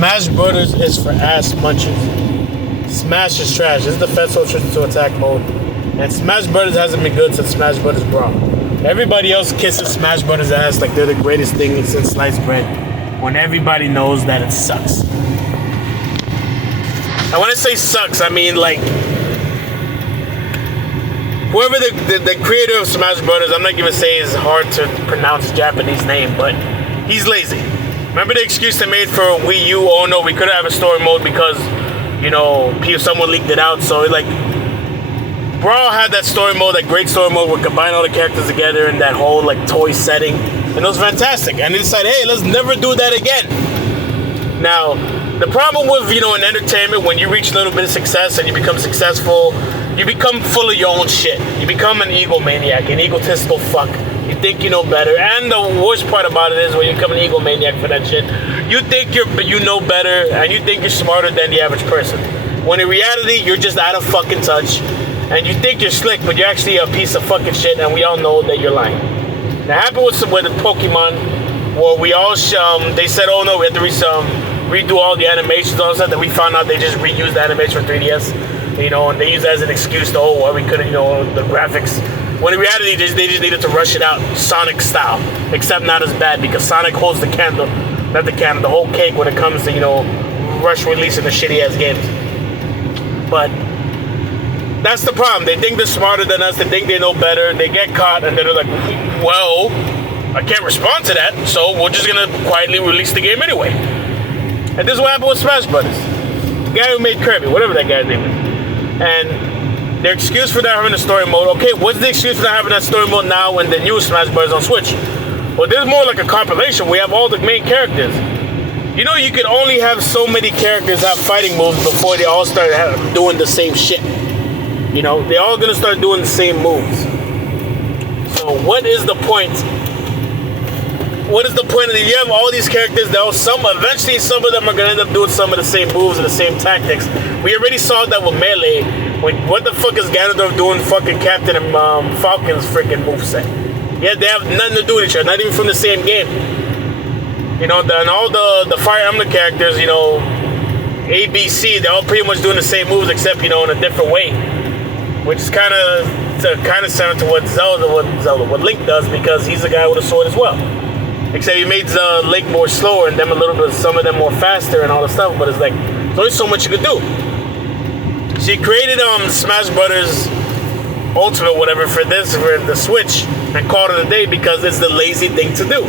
Smash Brothers is for ass munchers. Smash is trash. This is the festival to attack mode. And Smash Brothers hasn't been good since Smash Brothers Brawl. Everybody else kisses Smash Brothers ass like they're the greatest thing since sliced bread, when everybody knows that it sucks. And when I say sucks, I mean like whoever the creator of Smash Brothers, I'm not gonna say is hard to pronounce Japanese name, but he's lazy. Remember the excuse they made for Wii U? Oh no, we couldn't have a story mode because, you know, someone leaked it out. So like, Brawl had that story mode, that great story mode where combine all the characters together in that whole like toy setting, and it was fantastic. And they decided, hey, let's never do that again. Now, the problem with, you know, in entertainment, when you reach a little bit of success and you become successful, you become full of your own shit. You become an egomaniac, an egotistical fuck. You think you know better. And the worst part about it is when you become an egomaniac for that shit, you think you know better and you think you're smarter than the average person. When in reality, you're just out of fucking touch. And you think you're slick, but you're actually a piece of fucking shit, and we all know that you're lying. That happened with Pokemon, where we all, they said, oh no, we had to redo all the animations, all of a sudden, we found out they just reused the animation for 3DS, you know, and they used that as an excuse to, oh, well, we couldn't, you know, the graphics. When in reality, they just needed to rush it out, Sonic style, except not as bad, because Sonic holds the whole cake when it comes to, you know, rush releasing the shitty-ass games. But that's the problem. They think they're smarter than us. They think they know better. They get caught, and then they're like, well, I can't respond to that, so we're just going to quietly release the game anyway. And this is what happened with Smash Brothers. The guy who made Kirby, whatever that guy's name is. And their excuse for not having a story mode, okay, what's the excuse for not having that story mode now when the new Smash Brothers on Switch? Well, this is more like a compilation. We have all the main characters. You know, you could only have so many characters have fighting moves before they all start doing the same shit. You know, they're all gonna start doing the same moves. So what is the point? What is the point of it? You have all these characters that eventually some of them are gonna end up doing some of the same moves and the same tactics. We already saw that with Melee. What the fuck is Ganondorf doing fucking Captain and Falcon's freaking moveset? Yeah, they have nothing to do with each other, not even from the same game. You know, and all the Fire Emblem characters, you know, A, B, C, they're all pretty much doing the same moves except, you know, in a different way. Which is kind of similar to what Link does, because he's a guy with a sword as well. Except he made Link more slower and them a little bit, some of them more faster and all the stuff. But it's like, there's only so much you could do. She created Smash Brothers Ultimate, whatever, for the Switch, and called it a day because it's the lazy thing to do.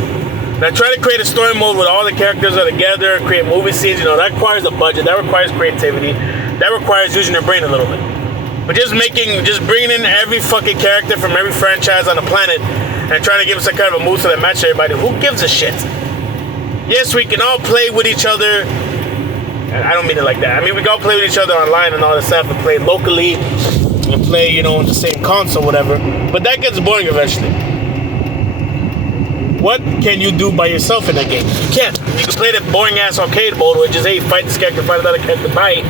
Now try to create a story mode with all the characters are together, create movie scenes. You know, that requires a budget, that requires creativity, that requires using your brain a little bit. But just bringing in every fucking character from every franchise on the planet and trying to give them some kind of a move that match everybody, who gives a shit? Yes, we can all play with each other. And I don't mean it like that. I mean, we can all play with each other online and all this stuff and play locally and play, you know, on the same console, whatever. But that gets boring eventually. What can you do by yourself in that game? You can't. You can play that boring-ass arcade mode where just, hey, fight this character, fight another character, fight.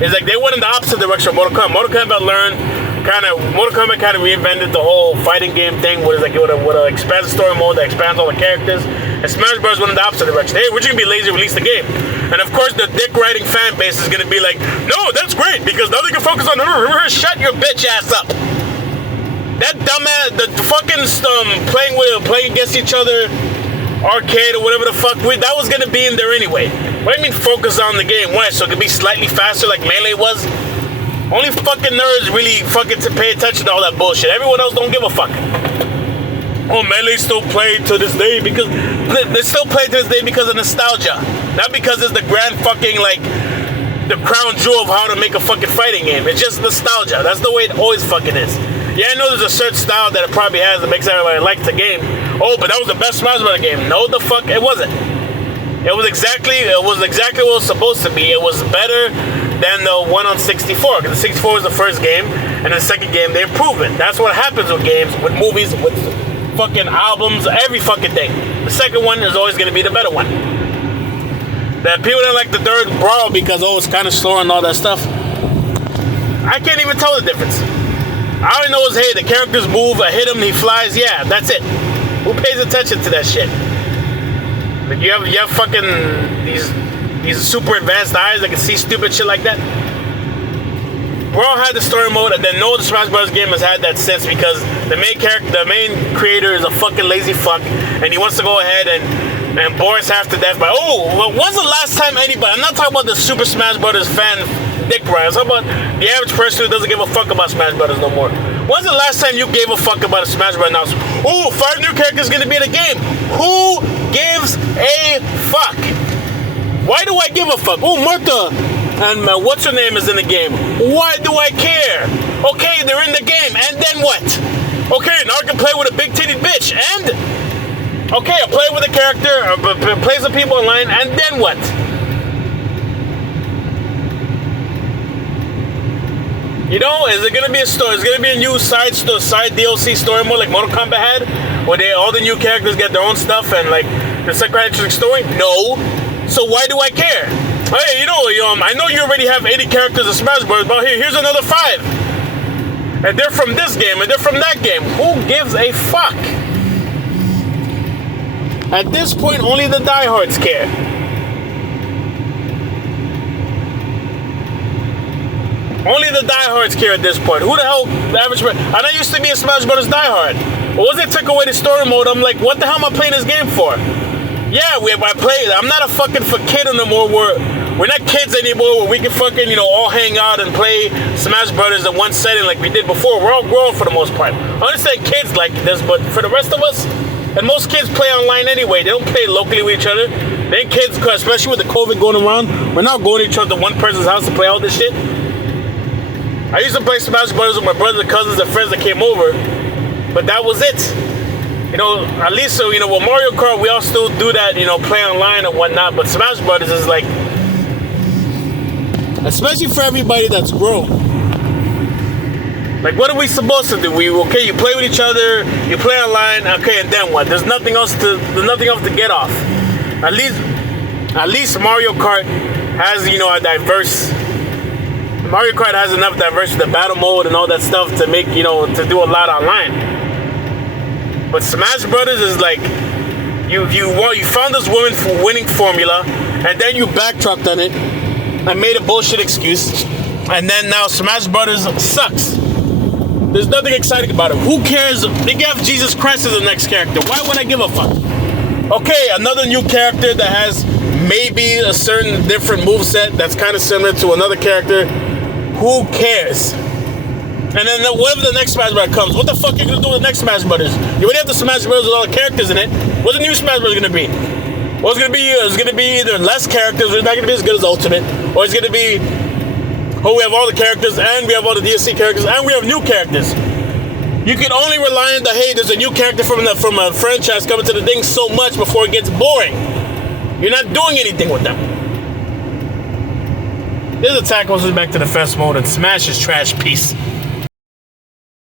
It's like they went in the opposite direction of Mortal Kombat. Mortal Kombat kind of reinvented the whole fighting game thing with an expanded story mode that expands all the characters. And Smash Bros. Went in the opposite direction. Hey, we're just gonna be lazy, release the game. And of course, the dick-riding fan base is gonna be like, no, that's great because now they can focus on her. Shut your bitch ass up. That dumbass, the fucking playing against each other. Arcade or whatever the fuck, that was gonna be in there anyway. What do you mean focus on the game? Why? So it could be slightly faster like Melee was? Only fucking nerds really fucking to pay attention to all that bullshit. Everyone else don't give a fuck. Oh, Melee still played to this day because they still play to this day because of nostalgia. Not because it's the grand fucking like the crown jewel of how to make a fucking fighting game. It's just nostalgia. That's the way it always fucking is. Yeah, I know there's a certain style that it probably has that makes everybody like the game. Oh, but that was the best Smash Bros. Game. No, the fuck, it wasn't. It was exactly what it was supposed to be. It was better than the one on 64. Because the 64 was the first game, and the second game, they improved it. That's what happens with games, with movies, with fucking albums, every fucking thing. The second one is always going to be the better one. That people don't like the third Brawl because, oh, it's kind of slow and all that stuff. I can't even tell the difference. All I know is, hey, the characters move, I hit him, he flies, yeah, that's it. Who pays attention to that shit? Like you have fucking these He's super advanced eyes that can see stupid shit like that. Brawl had the story mode, and then no other Smash Bros. Game has had that since, because the main creator is a fucking lazy fuck, and he wants to go ahead and bore us half to death by, when's the last time anybody, I'm not talking about the Super Smash Bros. Fan dick riders, I'm talking about the average person who doesn't give a fuck about Smash Bros. No more. When's the last time you gave a fuck about a Smash Bros. Announcement? 5 new characters gonna be in the game. Who gives a fuck? Why do I give a fuck? Martha and what's her name is in the game. Why do I care? Okay, they're in the game, and then what? Okay, now I can play with a big titty bitch, and okay, I play with a character, play some people online, and then what? You know, is it gonna be a story? Is it gonna be a new side DLC story mode like Mortal Kombat had, where all the new characters get their own stuff and like it's like an interesting story? No. So why do I care? Hey, I know you already have 80 characters in Smash Bros, but here's another 5. And they're from this game, and they're from that game. Who gives a fuck? At this point, only the diehards care. Only the diehards care at this point. Who the hell, the average person? And I used to be a Smash Bros. Diehard. But once they took away the story mode, I'm like, what the hell am I playing this game for? Yeah, I'm not a fucking kid anymore. We're not kids anymore where we can fucking, all hang out and play Smash Brothers in one setting like we did before. We're all grown for the most part. I understand kids like this, but for the rest of us, and most kids play online anyway. They don't play locally with each other. They ain't kids, especially with the COVID going around. We're not going to each other to one person's house to play all this shit. I used to play Smash Brothers with my brothers and cousins and friends that came over, but that was it. At least, with Mario Kart, we all still do that, play online and whatnot, but Smash Brothers is like, especially for everybody that's grown. Like, what are we supposed to do? You play with each other, you play online, okay, and then what? There's nothing else to get off. At least Mario Kart has, a diverse. Mario Kart has enough diversity, the battle mode and all that stuff to make, to do a lot online. But Smash Brothers is like, you found this winning formula, and then you backtracked on it and made a bullshit excuse, and then now Smash Brothers sucks. There's nothing exciting about it. Who cares? They gave Jesus Christ as the next character. Why would I give a fuck? Okay, another new character that has maybe a certain different moveset that's kind of similar to another character. Who cares? And then whatever the next Smash Bros. Comes, what the fuck are you gonna do with the next Smash Brothers? You already have the Smash Bros. With all the characters in it. What's the new Smash Bros. Gonna be? Well, it's gonna be either less characters, or it's not gonna be as good as Ultimate, or it's gonna be, we have all the characters, and we have all the DLC characters, and we have new characters. You can only rely on there's a new character from a franchise coming to the thing so much before it gets boring. You're not doing anything with them. This attack goes back to the first mode, and Smash is trash piece.